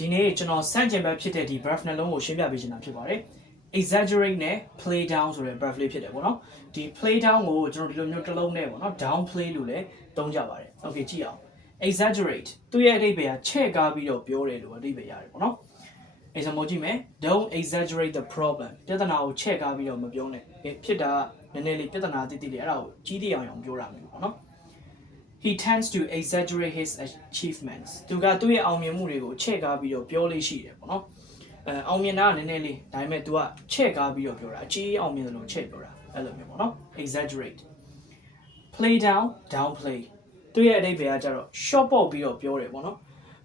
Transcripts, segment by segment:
ဒီနေ့ကျွန်တော်စန့်ကျင်ဘက်ဖြစ်တဲ့ဒီ verb နှလုံးကိုရှင်းပြပေးချင်တာဖြစ်ပါတယ် exaggerate နဲ့ play down ဆိုတဲ့ verb လေးဖြစ်တယ်ပေါ့နော်ဒီ play down ကိုကျွန်တော်ဒီလိုမျိုးတစ်လုံးနဲ့ပေါ့နော် down play လို့လည်းသုံးကြပါတယ် okay ကြည့်အောင် exaggerate သူ့ရဲ့အဓိပ္ပာယ်ကချဲ့ကားပြီးတော့ပြောတယ်လို့အဓိပ္ပာယ်ရတယ်ပေါ့နော် example ကြည့်မယ် don't exaggerate the problem ပြဿနာကိုချဲ့ကားပြီးတော့မပြောနဲ့ဖြစ်တာနည်းနည်းလေးပြဿနာတိတိလေးအဲ့ဒါကိုကြီးတိအောင်ပြောတာမျိုးပေါ့နော်He tends to exaggerate his achievements. သူကသူ့ရဲ့အောင်မြင်မှုတွေကိုချဲ့ကားပြီးတော့ပြောလို့ရှိတယ်ပေါ့နော်။အောင်မြင်တာကနည်းနည်းလေးဒါပေမဲ့ तू ကချဲ့ကားပြီးတော့ပြောတာအကြီးအောင်မြင်တယ်လို့ချဲ့ပြောတာအဲ့လိုမျိုးပေါ့နော် exaggerate play down downplay သူ့ရဲ့အဓိပ္ပာယ်ကကျတော့ short ပေါက်ပြီးတော့ပြောတယ်ပေါ့နော်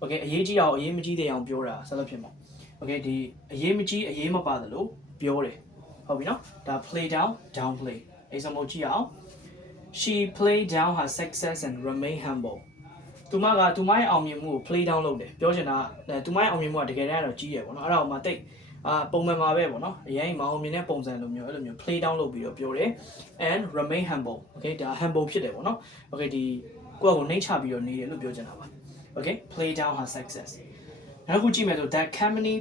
okay အရေးကြီးအောင်အရေးမကြီးတဲ့အောင်ပြောတာဆက်လို့ဖြစ်မှာ okay ဒီအရေးမကြီးအရေးမပါတယ်လို့ပြောတယ်ဟုတ်ပြီနော်ဒါ play down downplay example ကြည့်အောင်She played down her success and remained humble. သူမရဲ့အောင်မြင်မှုကို play down လုပ်တယ်ပြောချင်တာသူမရဲ့အောင်မြင်မှုကတကယ်တမ်းတော့ကြီးရယ်ပေါ့နော်အဲ့ဒါကိုမှတိတ်ပုံမှန်မှာပဲပေါ့နော်အရင်မအောင်မြင်တဲ့ပုံစံလိုမျိုးအဲ့လိုမျိုး play down လုပ်ပြီးတော့ပြောတယ် and remain humble okay ဒါ humble ဖြစ်တယ်ပေါ့နော် okay ဒီကိုယ့်ကိုနှိမ့်ချပြီးတော့နေတယ်လို့ပြောချင်တာပါ okay play down her success နောက်တစ်ခုကြည့်မယ်ဆို that company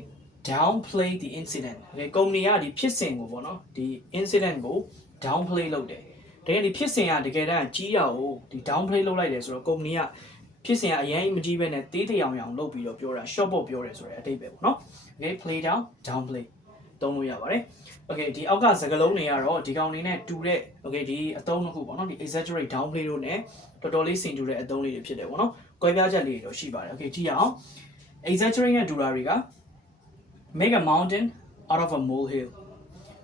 downplay the incident okay ကုမ္ပဏီကဒီဖြစ်စဉ်ကိုပေါ့နော်ဒီ incident ကို downplay လုပ်တယ်တကယ်ဒီဖြစ်စဉ်ကတကယ်တမ်းကြီးရအောင်ဒီ downplay လုပ်လိုက်တယ်ဆိုတော့ကုမ္ပဏီကဖြစ်စဉ်ကအရင်မကြီးပဲနဲ့တေးတရားအောင်လုပ်ပြီးတော့ပြောတာ short ပေါ့ပြောတယ်ဆိုတဲ့အဓိပ္ပာယ်ပေါ့နော် okay play down downplay သုံးလို့ရပါတယ် okay ဒီအောက်ကစကားလုံးတွေကတော့ဒီကောင်လေးနဲ့တူတဲ့ okay ဒီအသုံးတစ်ခုပေါ့နော်ဒီ exaggerate downplay တို့ ਨੇ တော်တော်လေးဆင်တူတဲ့အသုံးလေးတွေဖြစ်တယ်ပေါ့နော်ကွဲပြားချက်လေးတွေတော့ရှိပါတယ် okay ကြည့်ရအောင် exaggerate နဲ့တူတာတွေက make a mountain out of a molehill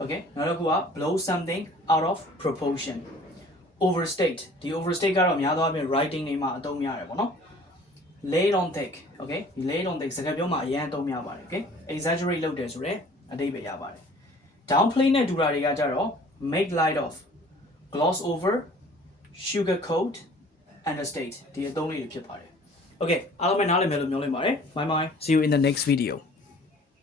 okay နောက်တစ်ခုက blow something out of proportion overstate ဒီ overstate ကတော့အများသောအားဖြင့် writing တွေမှာအသုံးများတယ်ပေါ့နော် lay it on thick okay ဒီ lay it on thick စကားပြောမှာအရင်အသုံးများပါတယ် okay exaggerate လုပ်တယ်ဆိုတော့အဓိပ္ပာယ်ရပါတယ် downplay နဲ့တူတာတွေကကြတော့ make light of gloss over sugarcoat understate ဒီအသုံးလေးတွေဖြစ်ပါတယ် okay အားလုံးပဲနားလည်မယ်လို့မျှော်လင့်ပါတယ် bye bye see you in the next video